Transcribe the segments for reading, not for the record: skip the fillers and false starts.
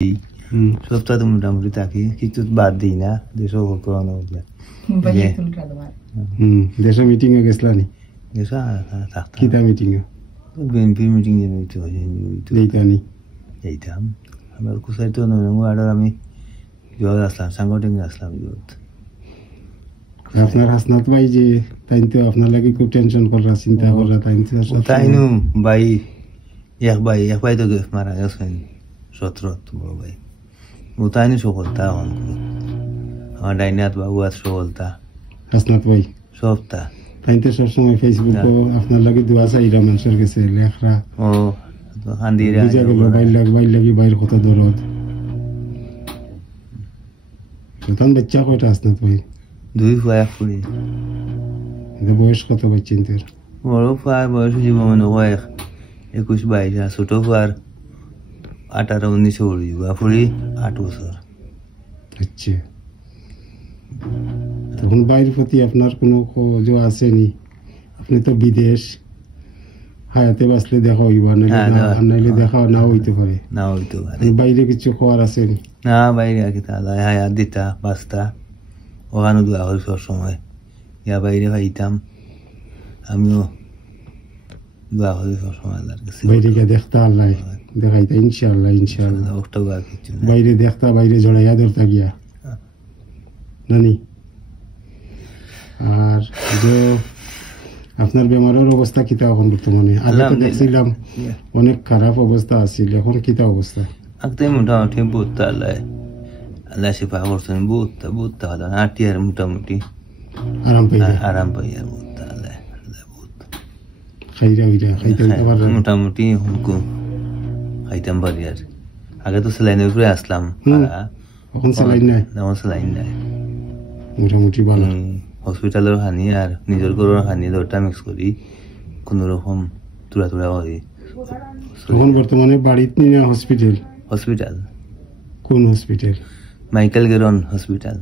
সপ্তাহে মোটামুটি থাকি, কিছু বাদ দিই না, দেশও করানো দেশে মিটিং এ গেছিলা নি? কিতা মিটিং এ? বিএনপি মিটিং যেতাম আমার কুসাই তো আর আমি জয় আসলাম, সাংগঠনিক আসলাম। আপনার হাসনাত ভাই যে তাই তো আপনার লাগে খুব টেনশন করা, চিন্তা করা, তাই নু ভাই এক ভাই তো মারা গেছেন 17 বড় ভাই, ও তাই নি সকলতা আমার ডাইনাত বাবু আর সকলতা হাসনাত ভাই সবটা তাই তো সবসময় ফেসবুক আপনার লাগে দোয়া চাইরা মানুষের কাছে লেখরা ও হান্দিরা বুঝা গেল বাইর লাগি বাইর কত দরদ। সুতরাং বাচ্চা কয়টা হাসনাত ভাই? 2 ফুয়া 1 ফুড়ি। বয়স কত বাচ্চিন্তের? বড় ফুয়ার বয়স জীবন 21-22, আর ছোট ফুয়ার 18-19 পড়ি, ফুড়ি 8 বছর। আচ্ছা, তখন বাইরের প্রতি আপনার কোনো খোঁজ আসেনি? আপনি তো বিদেশ, হায়াতে বাঁচলে দেখা হইবা, নাইলে দেখা না হইতে পারে, বাইরে কিছু খোয়ার আসেনি? না, বাইরে আর কি তাহলে হায়াত দিতা বাঁচতা, ওখানে দোয়া করি সব সময়, ইয়া বাইরে ভাইতাম, আমিও দোয়া করি সব সময়। বাইরে গিয়ে দেখতা আল্লাহ দেখাইতা, ইনশাআল্লাহ ইনশাআল্লাহ। বাইরে দেখতা, বাইরে জড়াইয়া ধরতা গিয়া নানি। আর যে আপনার বেমারের অবস্থা কিতা এখন বর্তমানে? আগে তো দেখছিলাম অনেক খারাপ অবস্থা আছিল, এখন কিতা অবস্থা? মোটামুটি বুঝতে আল্লাহ শিফা করছেন, বুঝতে হলো না, আর মোটামুটি আরাম পাই আর বুঝতে আল্লাহ মোটামুটি খাইতাম পারি। আর আগে তো স্যালাইনের উপরে আসলাম, এখন স্যালাইন নাই, স্যালাইন নাই, মোটামুটি ভালো। হসপিটালের হানি আর নিজের ঘরের হানি দুটা মিক্স করি কোন রকম তুরা করি। এখন বর্তমানে বাড়িতে নিয়ে হসপিটাল? কোন hospital? Michael Geron hospital.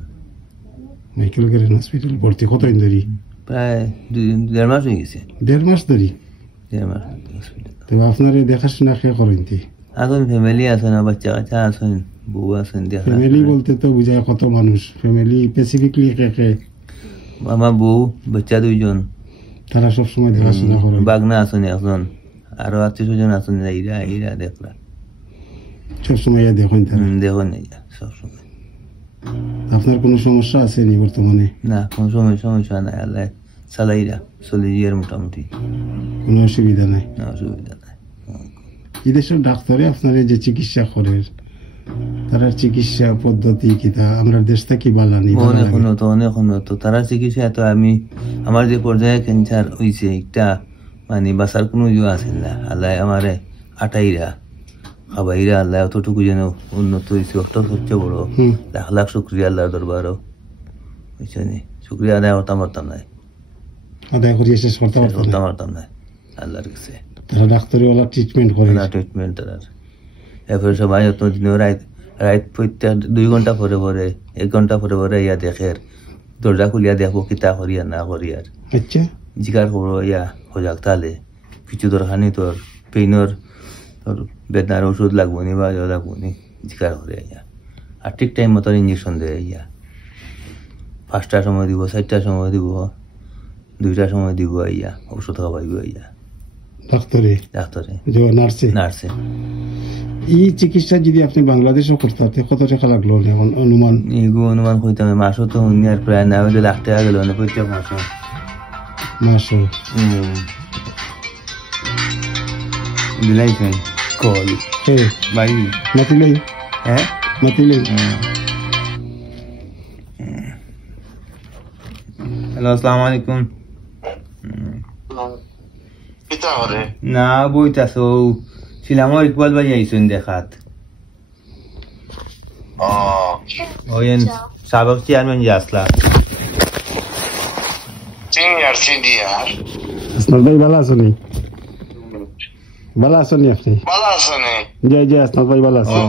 Michael Geron hospital ভর্তি কতদিন ধরে? প্রায় 1.5 মাস হয়ে গেছে। 1.5 মাস ধরে? 1.5 মাস হসপিটাল। তো আপনারা দেখাশোনা কে করেন? এখন ফ্যামিলি আছেন, বাচ্চা কাচ্চা আছেন, বউ আছেন। ফ্যামিলি বলতে তো বুঝায় কত মানুষ? ফ্যামিলি স্পেসিফিকলি কে? আমার বউ, বাচ্চা 2জন, তারা সবসময় দেখাশোনা করেন? বাগনা আছেন একজন, আরো 2-3 আছেন, ইরা দেখলা সবসময় দেখেন? দেখুন সবসময়। আপনার কোনো সমস্যা আছে নি বর্তমানে? না, কোনো সমস্যা নাই, আল্লাহ চালাইরা চলে যাই, মোটামুটি কোনো অসুবিধা নাই। অসুবিধা নাই। এই দেশের ডাক্তারে আপনারা যে চিকিৎসা করেন, তারা চিকিৎসা পদ্ধতি কিতা আমরা দেশ থেকে বালানি? অনেক উন্নত তারা চিকিৎসা। তো আমি আমার যে পর্যায়ে ক্যান্সার হয়েছে একটা মানে বাঁচার কোনো আছে না, আল্লাহ আমারে আটাইরা খাবাইরা, আল্লাহ অতটুকু যেন উন্নত হয়েছে, ওটা সবচেয়ে বড়। লাখ লাখ শুক্রিয়া আল্লাহর দরবারও, বুঝছেন? শুক্রিয়া আদায় করতাম নাই, আদায় করিয়ে শেষ করতে পারতাম না আল্লাহর কাছে। তারা ডাক্তারিওয়ালা ট্রিটমেন্ট করে, ট্রিটমেন্ট তার। এরপরে সবাই যত্ন দিন, রাত প্রত্যেক 2 ঘন্টা পরে 1 ঘন্টা পরে ইয়া দেখে, দরজা খুলিয়া দেখবো কিতা করিয়া না করিয়ার। আচ্ছা, জিকার করো ইয়া সজাগ তাহলে কিছু দরকার নেই, তোর পেইনর তোর বেদনার ওষুধ লাগবো নি বা লাগবো নি, জিকার করে ইয়া। আর ঠিক টাইম মতো ইঞ্জেকশন দেয় ইয়া, 5টার সময় দিব, 4টার সময় দিব, 2টার সময় দিব ইয়া, ওষুধ খাওয়াইব ইয়া ডাক্তারে নার্সে। এই চিকিৎসা যদি আপনি বাংলাদেশও করতে কত টাকা লাগলো এখন অনুমান? অনুমান করতাম মাসও তো আর প্রায় না হলে লাখ টাকা গেল না প্রত্যেক মাসও। দিলাইছেন কল ভাই মাতিলেই? হ্যাঁ মাতিলেই। হ্যালো, আসসালামু আলাইকুম। না বইতাছ শিলামর ইকবাল ভাই আইসেন দেখাত, ওই সাবেক চেয়ারম্যান যে আসলা। আসনাদ ভাই ভালো আছেন? ভালো আছেন আপনি? জি আসনাদ ভাই ভালো আছেন?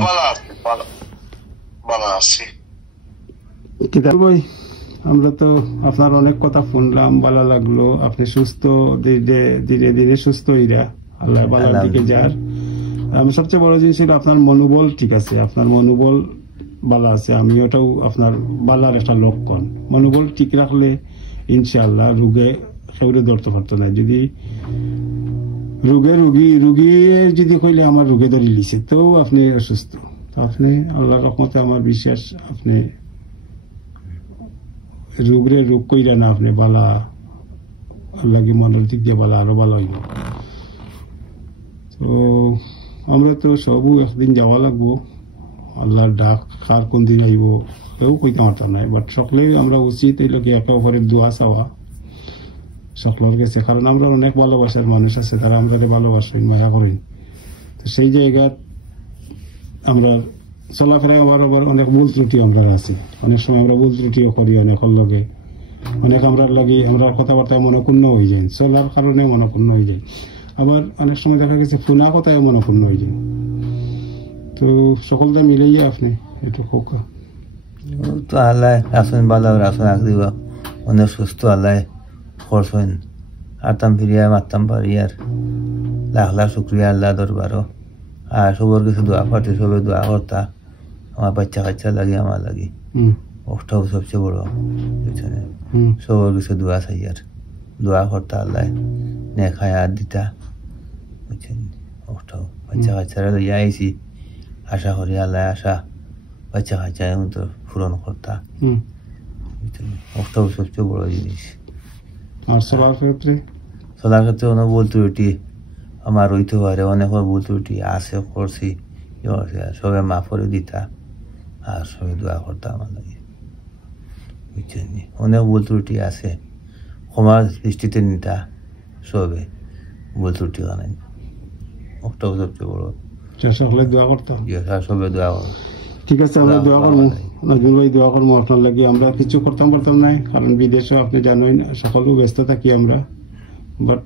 কিতাব ভাই, আমরা তো আপনার অনেক কথা শুনলাম, ভালো লাগলো। আপনি সুস্থ, ধীরে ধীরে সুস্থ হইরা আল্লাহ ভালোর দিকে যার। সবচেয়ে বড় জিনিস হলো আপনার মনোবল ঠিক আছে, আপনার মনোবল ভালো আছে, আমি ওটাও আপনার বালার একটা লক্ষণ। মনোবল ঠিক রাখলে ইনশাআল্লাহ রোগে কেউরে ধরতে পারতো না। যদি রোগী যদি কইলে আমার রোগে ধরে লিছে তো আপনি অসুস্থ, তো আপনি আল্লাহর রহমতে আমার বিশ্বাস আপনি রোগ কইরা না, আপনি বালা আল্লাহ কি মনের দিক দিয়ে বালা আরো ভালো হইব। তো আমরা তো সবও একদিন যাওয়া লাগবো, আল্লাহর ডাক কার কোন দিন আইব কেউ কইতে পারতাম না, বাট সকলে আমরা উচিত এই লোকে একে অপরের দোয়া চাওয়া সকলের কাছে, কারণ আমরা অনেক ভালোবাসার মানুষ আছে, তারা আমাদের ভালোবাসেন মায়া করেন। তো সেই জায়গা আমরা চলাফেরায় আবার অনেক ভুল ত্রুটি আমরা আছে, অনেক সময় আমরা ভুল ত্রুটিও করি অনেকের লগে, অনেক আমরা লাগে আমরা কথাবার্তায় মনক্ষুণ্ণ হয়ে যায়, চলার কারণে মনক্ষুণ্ণ হয়ে যায়। আবার অনেক সময় দেখা গেছে ফোনা কথায় মনক্ষুণ্ণ হয়ে যায়। তো সকলটা মিলেই আপনি একটু খোকা তো আল্লাহ রাসন ভালো রাসন আগ দিব, অনেক সুস্থ আল্লাহ করছেন, আরতাম ফিরিয়া মারতাম পারি আর লাখ লাখ শুক্রিয়া আল্লাহ দরবারও। আর সবার কিছু দোয়া করতে, সবে দোয়া করতা আমার বাচ্চা কাচ্চা লাগে, আমার লাগে ওটাও সবচেয়ে বড় পিছনে, সবার কিছু দোয়া চাই আর দোয়া করতা আল্লাহ নে খায়া দিতা বুঝছেন। ওটাও বাচ্চা কাচ্চারা লইয়া আইছি, আশা করি আল্লাহ আশা বাচ্চা কাচ্চা তো পূরণ করতা বুঝছেন, ওটাও সবচেয়ে বড় জিনিস। আর চলার ক্ষেত্রে অনেক ভুল ত্রুটি আমার হইতে পারে, অনেক ভুল ত্রুটি আছে করছি, সবে মাফ করে দিতা আর সবে দোয়া করতা আমার লাগে বুঝছেন। অনেক ভুল ত্রুটি আছে, ক্ষমার দৃষ্টিতে নিতা সবে ভুল ত্রুটি কারণ ওটাও সবচেয়ে বড়, সকলে দোয়া করতাম সবে দোয়া কর। ঠিক আছে, আমরা দোয়া করবো, নাজমুল ভাই দোয়া করবো আপনার লাগে। আমরা কিছু করতাম পারতাম না, কারণ বিদেশে আপনি জানেন সকলেও ব্যস্ত থাকি আমরা, বাট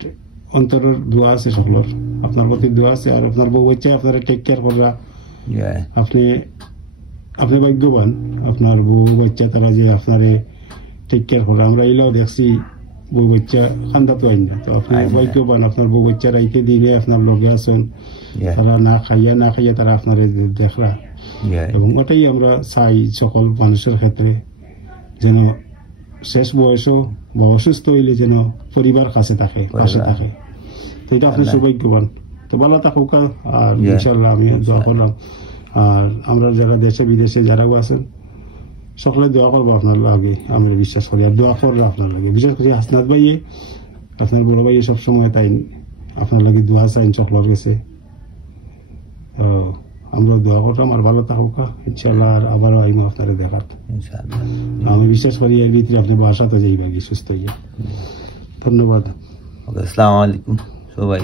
অন্তরের দোয়া আছে সকলের, আপনার প্রতি দোয়া আছে। আর আপনার বউ বাচ্চা আপনারা টেক কেয়ার করা, আপনি ভাগ্যবান, আপনার বউ বাচ্চা তারা যে আপনারে টেক কেয়ার করে। আমরা এইলাও দেখছি বউ বাচ্চা খান্দা তো আইন না, তো আপনি ভাগ্যবান, আপনার বউ বাচ্চা রাইতে দিনে আপনার লগে আছেন, তারা না খাইয়া তারা আপনারে দেখরা। এবং ওটাই আমরা চাই সকল মানুষের ক্ষেত্রে, যেন শেষ বয়সও বা অসুস্থ হইলে যেন পরিবার কাছে থাকে, পাশে থাকে। তো এটা আপনি সৌভাগ্যবান, তো ভালো থাকুক। আর ইনশাল্লাহ আমি দোয়া করলাম, আর আমরা যারা দেশে বিদেশে যারাও আছেন সকলে দোয়া করবো আপনার লাগে, আমরা বিশ্বাস করি। আর দোয়া করবো আপনার লাগে, বিশেষ করে হাসনাত ভাইয়ে, আপনার বড় ভাইয়ে সবসময় তাই আপনার লাগে দোয়া চাইন সকলের কাছে। তো আমরা দোয়া করলাম, আর ভালো থাকুক ইনশাল্লাহ। আর আবারও আইম আপনারা দেখার, আমি বিশ্বাস করি এর ভিতরে আপনি বাসাতে যাইবা সুস্থ হইয়া। ধন্যবাদ। আসসালামু আলাইকুম সবাই।